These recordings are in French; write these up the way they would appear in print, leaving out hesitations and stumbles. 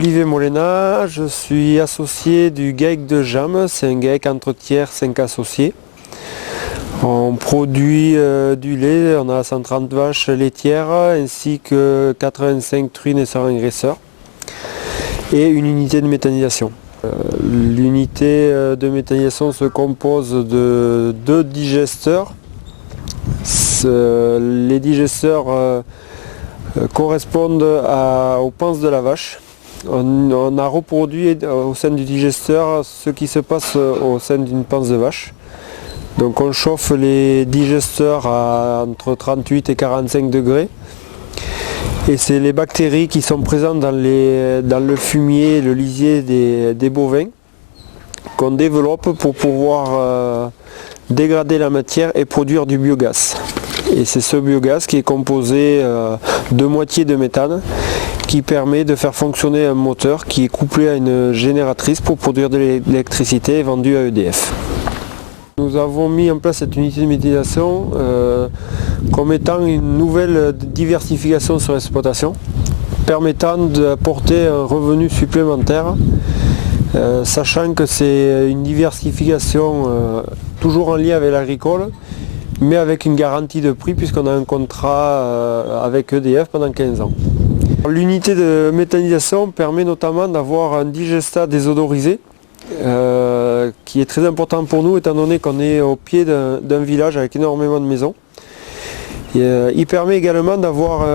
Olivier Molena, je suis associé du GAEC de Jam, c'est un GAEC entre tiers, 5 associés. On produit du lait, on a 130 vaches laitières ainsi que 85 truies naisseurs engraisseurs et une unité de méthanisation. L'unité de méthanisation se compose de 2 digesteurs. Les digesteurs correspondent aux panses de la vache. On a reproduit au sein du digesteur ce qui se passe au sein d'une panse de vache. Donc on chauffe les digesteurs à entre 38 et 45 degrés. Et c'est les bactéries qui sont présentes dans le fumier, le lisier des bovins qu'on développe pour pouvoir dégrader la matière et produire du biogaz. Et c'est ce biogaz qui est composé de moitié de méthane qui permet de faire fonctionner un moteur qui est couplé à une génératrice pour produire de l'électricité vendue à EDF. Nous avons mis en place cette unité de méthanisation comme étant une nouvelle diversification sur l'exploitation, permettant d'apporter un revenu supplémentaire, sachant que c'est une diversification toujours en lien avec l'agricole, mais avec une garantie de prix puisqu'on a un contrat avec EDF pendant 15 ans. L'unité de méthanisation permet notamment d'avoir un digestat désodorisé qui est très important pour nous étant donné qu'on est au pied d'un village avec énormément de maisons. Il permet également d'avoir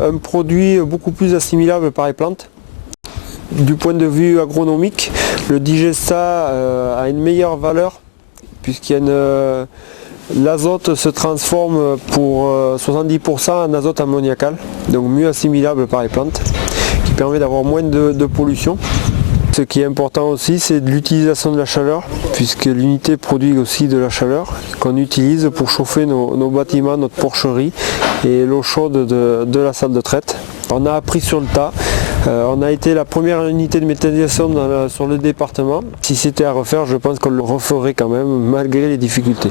un produit beaucoup plus assimilable par les plantes. Du point de vue agronomique, le digestat a une meilleure valeur l'azote se transforme pour 70% en azote ammoniacal, donc mieux assimilable par les plantes, qui permet d'avoir moins de pollution. Ce qui est important aussi, c'est l'utilisation de la chaleur, puisque l'unité produit aussi de la chaleur qu'on utilise pour chauffer nos bâtiments, notre porcherie et l'eau chaude de la salle de traite. On a appris sur le tas. On a été la première unité de méthanisation sur le département. Si c'était à refaire, je pense qu'on le referait quand même, malgré les difficultés.